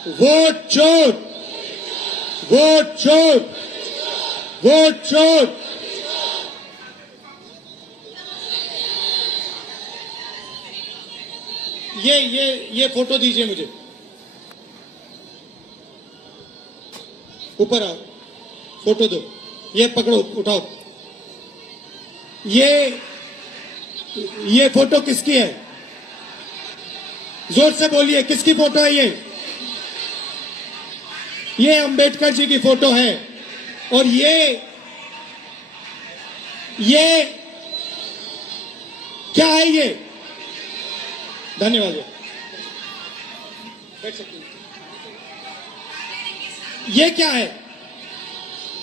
Vote चोर, vote चोर, vote चोर। ये फोटो दीजिए मुझे, ऊपर आओ, फोटो दो, ये पकड़ो, उठाओ। ये फोटो किसकी है? जोर से बोलिए, किसकी फोटो है ये अंबेडकर जी की फोटो है। और ये क्या है ये? धन्यवाद। बैठ सकते हैं। ये क्या है?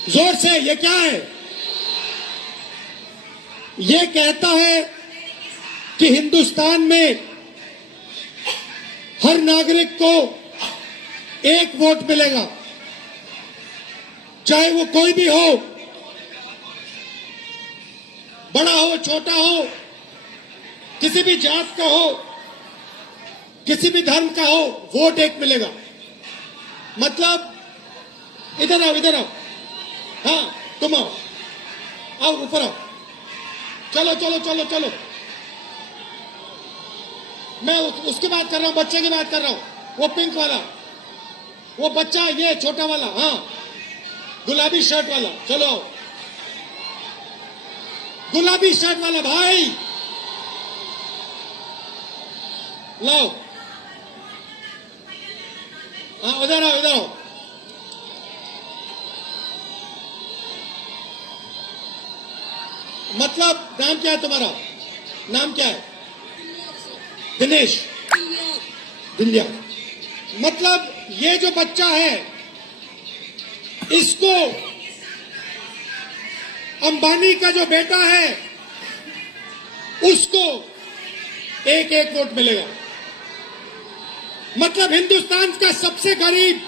जोर से, ये क्या है? ये कहता है कि हिंदुस्तान में हर नागरिक को एक वोट मिलेगा, चाहे वो कोई भी हो, बड़ा हो छोटा हो, किसी भी जात का हो, किसी भी धर्म का हो, वोट एक मिलेगा। मतलब इधर आओ, इधर आओ, हाँ तुम आओ, आओ ऊपर आओ, चलो चलो चलो चलो। मैं उसकी बात कर रहा हूं, बच्चे की बात कर रहा हूं, वो पिंक वाला, वो बच्चा, ये छोटा वाला, हाँ गुलाबी शर्ट वाला, चलो आओ। गुलाबी शर्ट वाला भाई लाओ, हाँ उधर आओ, उधर आओ। मतलब नाम क्या है तुम्हारा? नाम क्या है? दिनेश दिल्या। मतलब ये जो बच्चा है, इसको अंबानी का जो बेटा है, उसको एक एक वोट मिलेगा। मतलब हिंदुस्तान का सबसे गरीब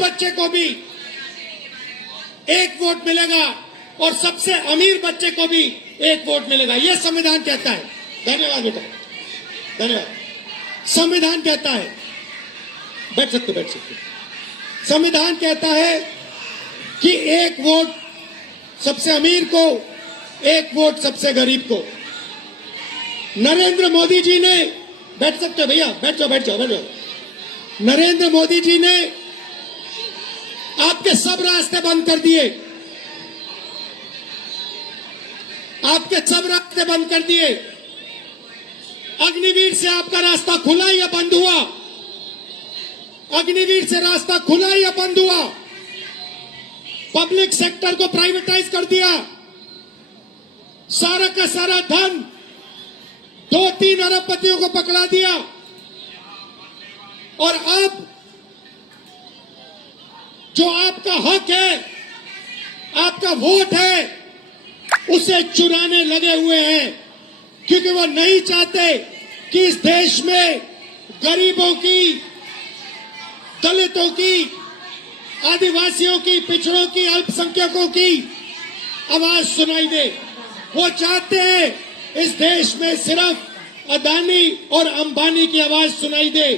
बच्चे को भी एक वोट मिलेगा और सबसे अमीर बच्चे को भी एक वोट मिलेगा। यह संविधान कहता है। धन्यवाद बेटा, धन्यवाद। संविधान कहता है, बैठ सकते, बैठ सकते। संविधान कहता है कि एक वोट सबसे अमीर को, एक वोट सबसे गरीब को। नरेंद्र मोदी जी ने, बैठ सकते हो भैया, बैठ जाओ, बैठ जाओ, बैठ जाओ। नरेंद्र मोदी जी ने आपके सब रास्ते बंद कर दिए, आपके सब रास्ते बंद कर दिए। अग्निवीर से आपका रास्ता खुला या बंद हुआ? अग्निवीर से रास्ता खुला या बंद हुआ? पब्लिक सेक्टर को प्राइवेटाइज कर दिया, सारा का सारा धन 2-3 अरबपतियों को पकड़ा दिया। और अब जो आपका हक है, आपका वोट है, उसे चुराने लगे हुए हैं, क्योंकि वो नहीं चाहते कि इस देश में गरीबों की, दलितों की, आदिवासियों की, पिछड़ों की, अल्पसंख्यकों की आवाज सुनाई दे। वो चाहते हैं इस देश में सिर्फ अदानी और अंबानी की आवाज सुनाई दे।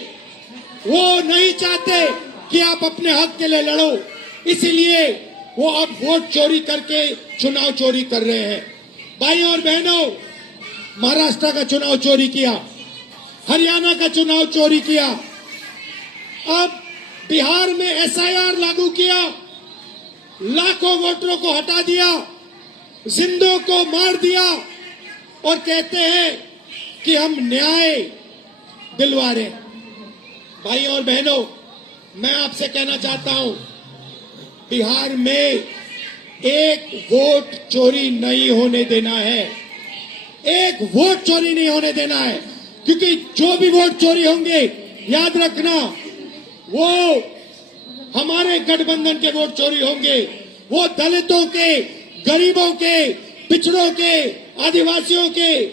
वो नहीं चाहते कि आप अपने हक के लिए लड़ो, इसीलिए वो अब वोट चोरी करके चुनाव चोरी कर रहे हैं। भाइयों और बहनों, महाराष्ट्र का चुनाव चोरी किया, हरियाणा का चुनाव चोरी किया, अब बिहार में एसआईआर लागू किया, लाखों वोटरों को हटा दिया, जिंदों को मार दिया और कहते हैं कि हम न्याय दिलवा रहे हैं। भाइयों और बहनों, मैं आपसे कहना चाहता हूं, बिहार में एक वोट चोरी नहीं होने देना है, एक वोट चोरी नहीं होने देना है, क्योंकि जो भी वोट चोरी होंगे, याद रखना, वो हमारे गठबंधन के वोट चोरी होंगे, वो दलितों के, गरीबों के, पिछड़ों के, आदिवासियों के,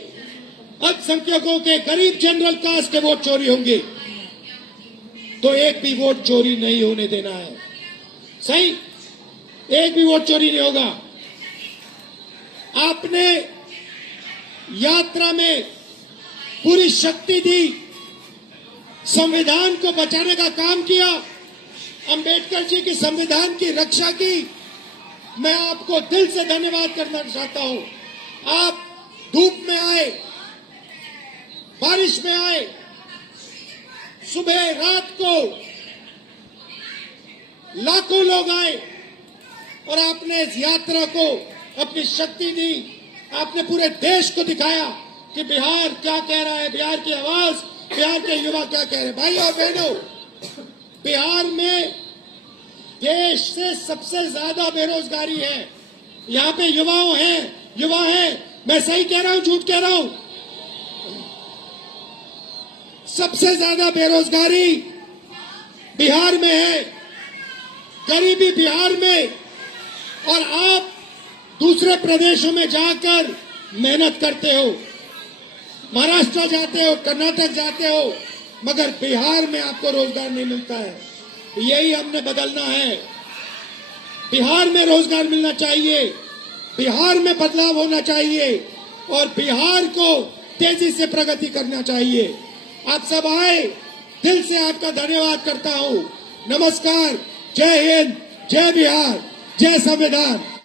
अल्पसंख्यकों के, गरीब जनरल कास्ट के वोट चोरी होंगे। तो एक भी वोट चोरी नहीं होने देना है। सही, एक भी वोट चोरी नहीं होगा। आपने यात्रा में पूरी शक्ति दी, संविधान को बचाने का काम किया, अंबेडकर जी की संविधान की रक्षा की। मैं आपको दिल से धन्यवाद करना चाहता हूं। आप धूप में आए, बारिश में आए, सुबह रात को लाखों लोग आए और आपने इस यात्रा को अपनी शक्ति दी। आपने पूरे देश को दिखाया कि बिहार क्या कह रहा है, बिहार की आवाज, बिहार के युवा क्या कह रहे हैं। भाई और बहनों, बिहार में देश से सबसे ज्यादा बेरोजगारी है। यहाँ पे युवा हैं। मैं सही कह रहा हूं, झूठ कह रहा हूं? सबसे ज्यादा बेरोजगारी बिहार में है, गरीबी बिहार में। और आप दूसरे प्रदेशों में जाकर मेहनत करते हो, महाराष्ट्र जाते हो, कर्नाटक जाते हो, मगर बिहार में आपको रोजगार नहीं मिलता है। यही हमने बदलना है। बिहार में रोजगार मिलना चाहिए, बिहार में बदलाव होना चाहिए और बिहार को तेजी से प्रगति करना चाहिए। आप सब आए, दिल से आपका धन्यवाद करता हूं। नमस्कार, जय हिंद, जय बिहार, जय संविधान।